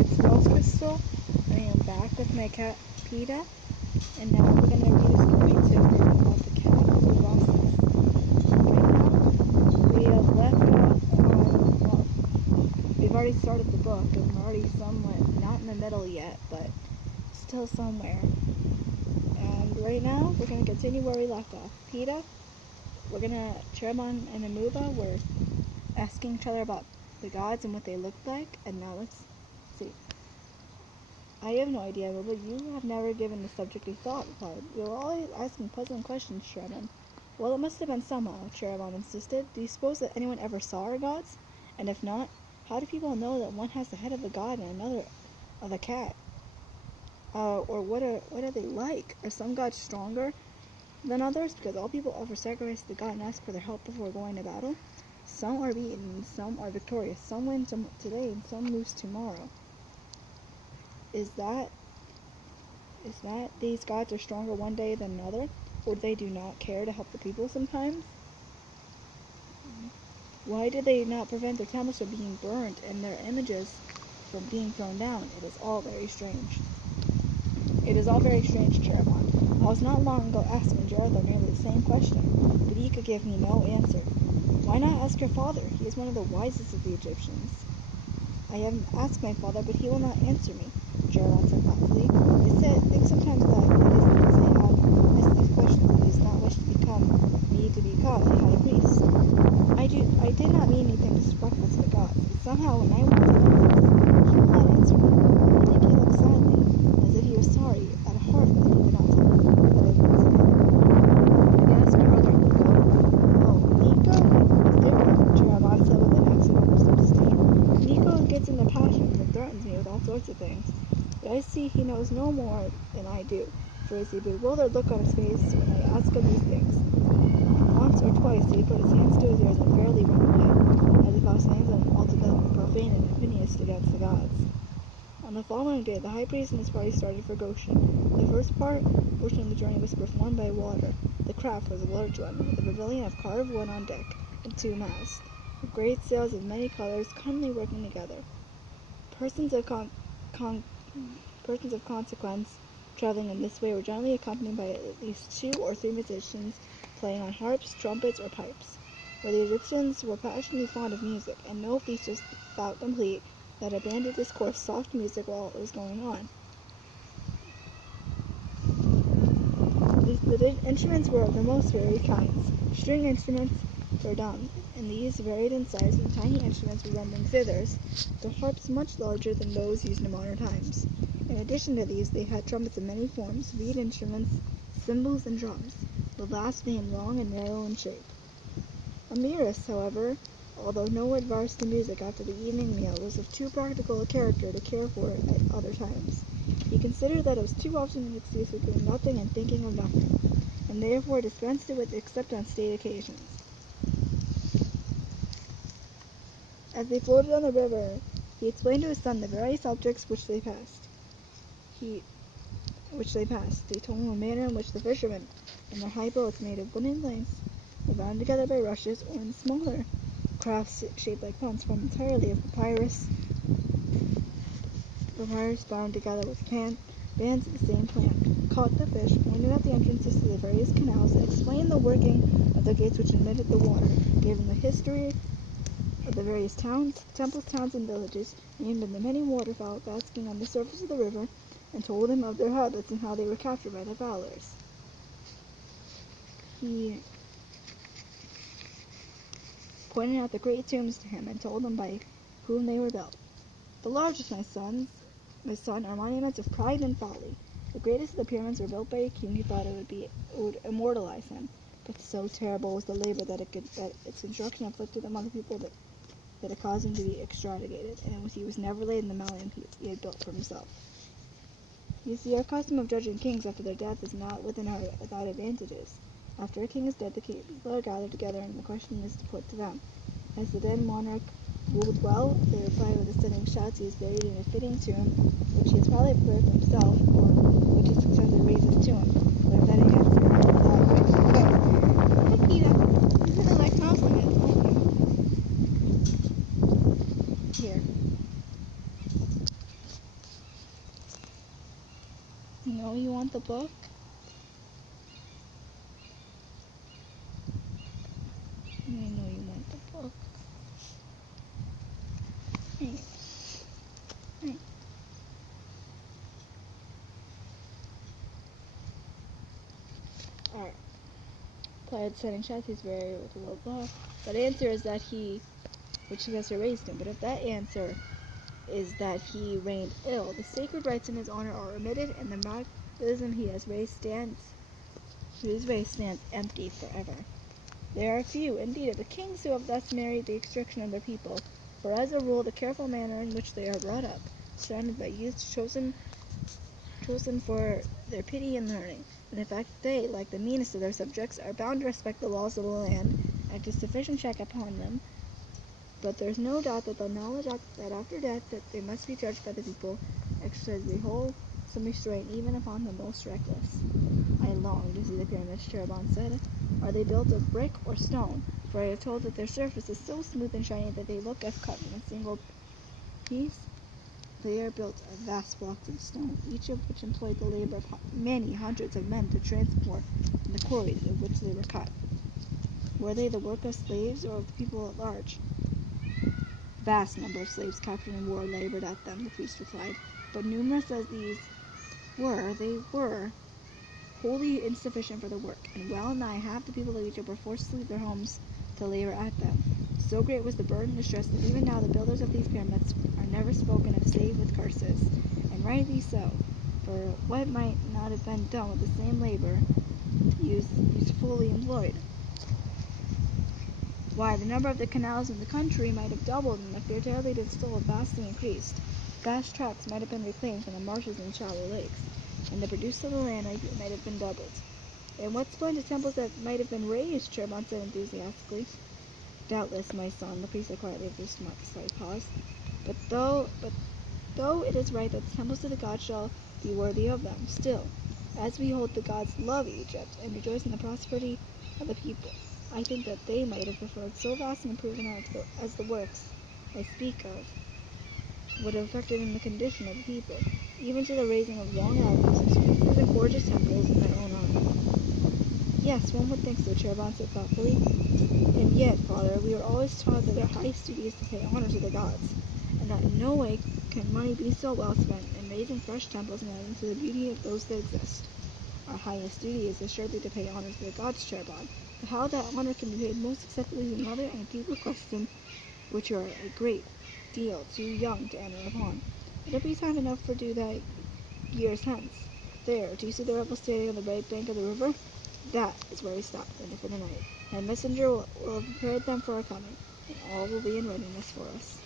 it's Rose Crystal. I am back with my cat Pita, and now we're going to read a story to her called the Cat of Bubastes. Right now, we have left off on, well, we've already started the book, and we're already somewhat, not in the middle yet, but still somewhere. And right now, we're going to continue where we left off. Pita, we're going to, Cherubon and Amuba were asking each other about the gods and what they looked like, and now let's see. I have no idea, but you have never given the subject a thought, Bud. You're always asking puzzling questions, Cherubon. Well, it must have been somehow, Cherubon insisted. Do you suppose that anyone ever saw our gods? And if not, how do people know that one has the head of a god and another of a cat? Or what are they like? Are some gods stronger than others? Because all people offer sacrifice to the god and ask for their help before going to battle. Some are beaten, some are victorious. Some win today, and some lose tomorrow. Is that these gods are stronger one day than another? Or they do not care to help the people sometimes? Why did they not prevent their temples from being burned and their images from being thrown down? It is all very strange. It is all very strange, Cherubon. I was not long ago asking Gerardo nearly the same question, but he could give me no answer. Why not ask your father? He is one of the wisest of the Egyptians. I have asked my father, but he will not answer me, Cherubon said thoughtfully. I think sometimes that it is because I have asked these questions that he does not wish me to become a high priest. I did not mean anything disrespectful to the gods, but somehow when I wanted to know this, he would not answer me. I think he looked sadly, as if he was sorry, at heart that he could not tell me what I wanted to know. I asked your brother Nico. Oh, Nico is different, Cherubon said with an accent of some disdain. Nico gets into passions and threatens me with all sorts of things, but I see he knows no more than I do, for I see a bewildered look on his face when I ask him these things. Once or twice he put his hands to his ears and fairly ran away, as if I was saying something altogether profane and opinious against the gods. On the following day, the high priest and his party started for Goshen. The first portion of the journey was performed by water. The craft was a large one, with a pavilion of carved wood on deck, and 2 masts, with great sails of many colors cunningly working together. Persons of consequence traveling in this way were generally accompanied by at least 2 or 3 musicians playing on harps, trumpets, or pipes. For the Egyptians were passionately fond of music, and no feast was thought complete that a band would discourse soft music while it was going on. The instruments were of the most varied kinds. String instruments were dumb, and these varied in size from tiny instruments resembling zithers to harps much larger than those used in modern times. In addition to these, they had trumpets of many forms, reed instruments, cymbals, and drums, the last being long and narrow in shape. Amiris, however, although no adverse to music after the evening meal, was of too practical a character to care for it at other times. He considered that it was too often an excuse for doing nothing and thinking of nothing, and therefore dispensed it with except on state occasions. As they floated on the river, he explained to his son the various objects which they passed. They told him the manner in which the fishermen, in their high boats made of wooden planks, were bound together by rushes, or in smaller crafts shaped like punts formed entirely of papyrus bound together with bands of the same plant, caught the fish, pointed out the entrances to the various canals, and explained the working of the gates which admitted the water, gave him the history of the various temples, towns, and villages, named the many waterfowl basking on the surface of the river, and told him of their habits and how they were captured by the fowlers. He pointed out the great tombs to him and told him by whom they were built. The largest, my son, are monuments of pride and folly. The greatest of the pyramids were built by a king who thought it would immortalize him, but so terrible was the labor that its construction afflicted among the people that it caused him to be extradited, and he was never laid in the mountain he had built for himself. You see, our custom of judging kings after their death is not without advantages. After a king is dead, the people are gathered together, and the question is to put to them, has the dead monarch ruled well? If they reply with ascending shouts, he is buried in a fitting tomb, which he has probably prepared for himself, or which his successor raises to him. But if that answer hi, Pita. You really like compliments, don't you? Here. You know you want the book? I know you want the book. Hey. Hey. Alright. Played setting shots, he's very with a little blah. But answer is that which I guess erased him, but if that answer is that he reigned ill, the sacred rites in his honor are omitted, and the baptism his race stands empty forever. There are few, indeed, of the kings who have thus married the extraction of their people, for as a rule the careful manner in which they are brought up, surrounded by youths chosen for their pity and learning, and in fact they, like the meanest of their subjects, are bound to respect the laws of the land, and to sufficient check upon them. But there's no doubt that the knowledge that after death that they must be judged by the people exercises the whole some restraint even upon the most reckless. I long to see the pyramids, Cherubon said. Are they built of brick or stone? For I have told that their surface is so smooth and shiny that they look as cut in a single piece. They are built of vast blocks of stone, each of which employed the labor of many hundreds of men to transport the quarries of which they were cut. Were they the work of slaves or of the people at large? Vast number of slaves captured in war labored at them, the priest replied. But numerous as these were, they were wholly insufficient for the work, and well nigh half the people of Egypt were forced to leave their homes to labor at them. So great was the burden and distress that even now the builders of these pyramids are never spoken of save with curses, and rightly so, for what might not have been done with the same labor usefully employed? Why, the number of the canals in the country might have doubled, and the fertility did still have vastly increased. Vast tracts might have been reclaimed from the marshes and shallow lakes, and the produce of the land might have been doubled. And what splendid temples that might have been raised, Cherubon said enthusiastically. Doubtless, my son, the priest said quietly after a slight pause. But though it is right that the temples of the gods shall be worthy of them, still, as we hold the gods love Egypt and rejoice in the prosperity of the people, I think that they might have preferred so vast an improvement as the works I speak of would have affected in the condition of the people, even to the raising of long avenues and streets and gorgeous temples in their own honor. Yes, one would think so, Cherubon said thoughtfully. And yet, Father, we are always taught that our highest duty is to pay honor to the gods, and that in no way can money be so well spent in raising fresh temples and adding to the beauty of those that exist. Our highest duty is assuredly to pay honor to the gods, Cherubon, but how that honor can be paid most acceptably is another and deeper question, which you are a great deal too young to enter upon. It'll be time enough for do that years hence. There, do you see the rebels standing on the right bank of the river? That is where we stop them for the night. My messenger will have prepared them for our coming, and all will be in readiness for us.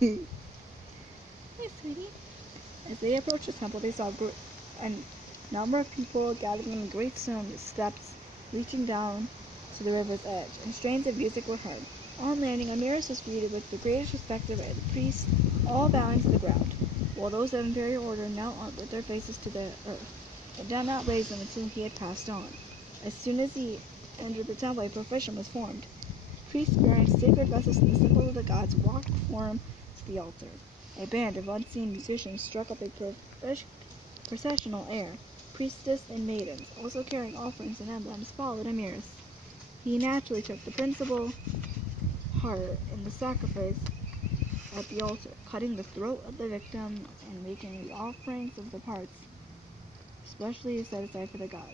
Hey, sweetie. As they approached the temple, they saw a number of people gathering in great stone steps reaching down to the river's edge, and strains of music were heard. On landing, Amiris was greeted with the greatest respect by the priests, all bowing to the ground, while those of inferior order knelt with their faces to the earth, and did not raise them until he had passed on. As soon as he entered the temple, a procession was formed. Priests bearing sacred vessels and the symbols of the gods walked before him to the altar. A band of unseen musicians struck up a processional air. Priestess and maidens, also carrying offerings and emblems, followed Amiris. He naturally took the principal part in the sacrifice at the altar, cutting the throat of the victim and making the offerings of the parts specially set aside for the gods.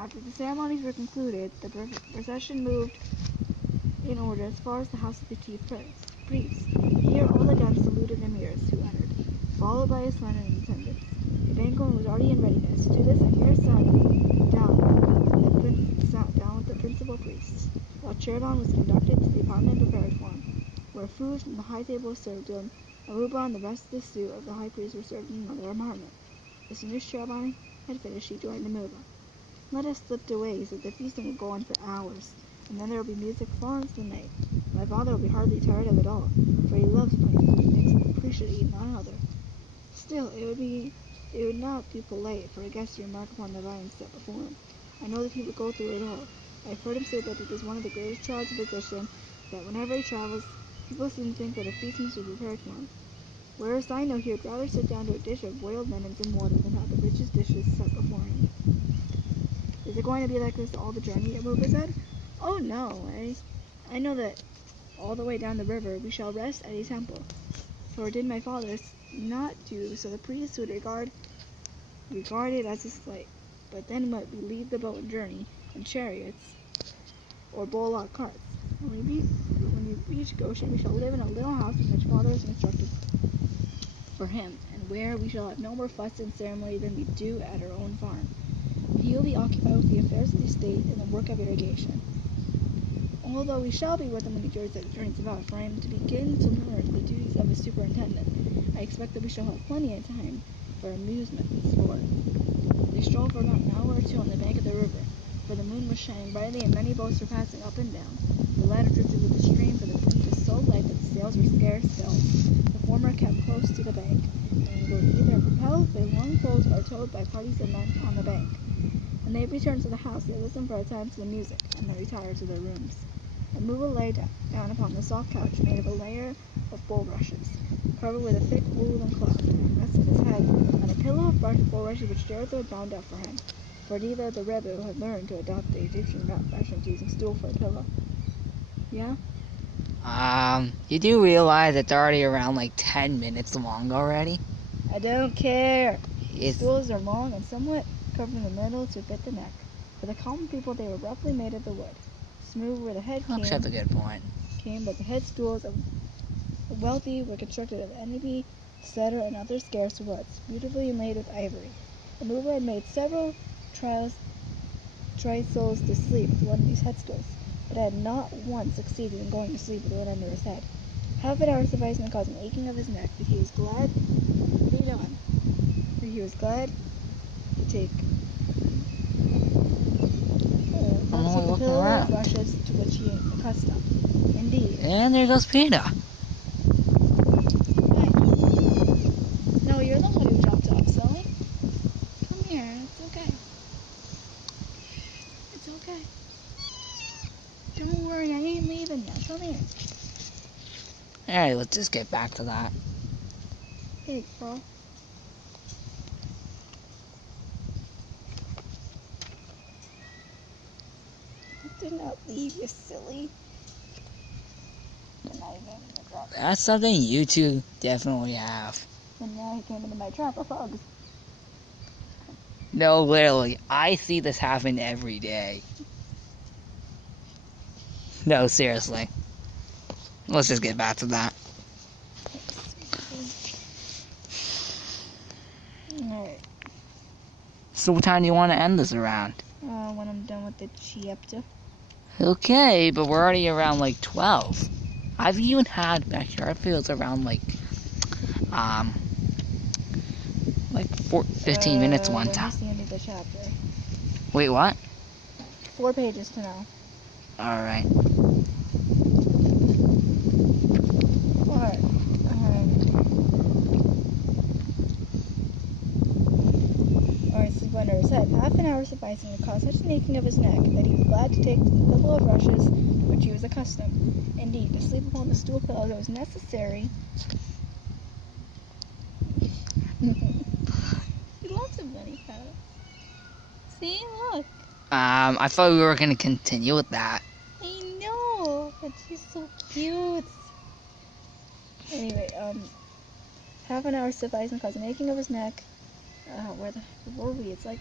After the ceremonies were concluded, the procession moved in order as far as the house of the chief priest. Here all again saluted Amiris, who entered, followed by his son and his attendants. The banquet was already in readiness. To this Amiris sat down with the principal priests, while Cherubon was conducted to the apartment prepared for him, where food from the high table was served him. Aruba and the rest of the suite of the high priest were served in another apartment. As soon as Cherubon had finished, he joined Amuba. Let us slip away, he said. The feasting will go on for hours, and then there will be music far into the night. My father will be hardly tired of it all, for he loves plenty food and makes the priest should eat none other. Still, it would not be polite for a guest to remark upon the viands set before him. I know that he would go through it all. I have heard him say that it is one of the greatest trials of position, that whenever he travels, people seem to think that a feast must be prepared for him. Whereas I know he'd rather sit down to a dish of boiled lemons and water than have the richest dishes set before him. Is it going to be like this all the journey? Abuba said. Oh no, eh? I know that all the way down the river we shall rest at a temple. For did my father not do so, the priest would regard it as a slight. But then what we leave the boat and journey in chariots or bullock carts. When we reach Goshen, we shall live in a little house in which father is instructed for him, and where we shall have no more fuss and ceremony than we do at our own farm. He will be occupied with the affairs of the state and the work of irrigation. Although we shall be with him when he journeys about, for him to begin to learn the duties of a superintendent, I expect that we shall have plenty of time for amusement and sport. They strolled for about an hour or two on the bank of the river, for the moon was shining brightly and many boats were passing up and down. The latter drifted with the stream, for the breeze was so light that the sails were scarce filled. The former kept close to the bank, and were either propelled by long poles or towed by parties of men on the bank. When they returned to the house, they listened for a time to the music, and then retired to their rooms. Amuba lay down upon the soft couch made of a layer of bulrushes, covered with a thick woolen cloth, and rested his head on a pillow of bulrushes which Jericho had bound up for him, for neither the Rebbe had learned to adopt the Egyptian fashion of using stool for a pillow. Yeah? You do realize it's already around like 10 minutes long already? I don't care. The stools are long and somewhat curved in the middle to fit the neck. For the common people, they were roughly made of the wood. Smooth where the head That's a good point. But the head stools of the wealthy were constructed of enibi, cedar, and other scarce woods, beautifully inlaid with ivory. The mover had made several trials to sleep with one of these headstools, but had not once succeeded in going to sleep with one under his head. Half an hour sufficed to cause an aching of his neck, but he was glad. What are you doing? But he was glad to take the pillow of brushes to which he was accustomed. Indeed. And there goes Pita. Hey. No, you're the one who dropped off, silly. Come here. It's okay. It's okay. Don't worry, I ain't leaving yet. Come here. Alright, let's just get back to that. Hey, bro. Did not leave, you silly. That's something you two definitely have. And now he came into my trap of bugs. No, literally, I see this happen every day. No, seriously. Let's just get back to that. Alright. So what time do you want to end this around? When I'm done with the chapter. Okay, but we're already around like 12. I've even had backyard fields around like 15 minutes one time. That's the end of the chapter. Wait, what? 4 pages to know. Alright. Alright. Alright, so under his head, half an hour sufficing to cause such an aching of his neck that he was glad to take the pillow of rushes to which he was accustomed. Indeed, to sleep upon the stool pillow that was necessary. He loves a bunny powder. See, look. I thought we were gonna continue with that. I know, but she's so cute. Anyway, half an hour sufficing to cause an aching of his neck. Where were we? It's like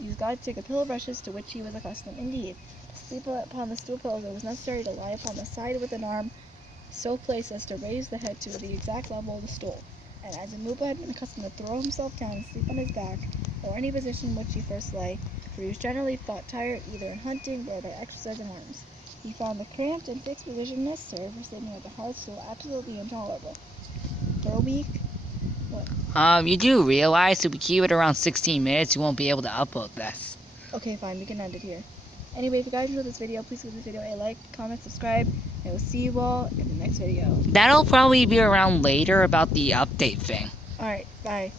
he's got to take a pillow of brushes to which he was accustomed. Indeed, to sleep upon the stool pillow, it was necessary to lie upon the side with an arm so placed as to raise the head to the exact level of the stool. And as Amuba had been accustomed to throw himself down and sleep on his back, or any position in which he first lay, for he was generally thought tired either in hunting or by exercising arms, he found the cramped and fixed position necessary for sleeping with the hard stool absolutely intolerable. For a week, what? You do realize if we keep it around 16 minutes, you won't be able to upload this. Okay, fine, we can end it here. Anyway, if you guys enjoyed this video, please give this video a like, comment, subscribe, and we'll see you all in the next video. That'll probably be around later about the update thing. Alright, bye.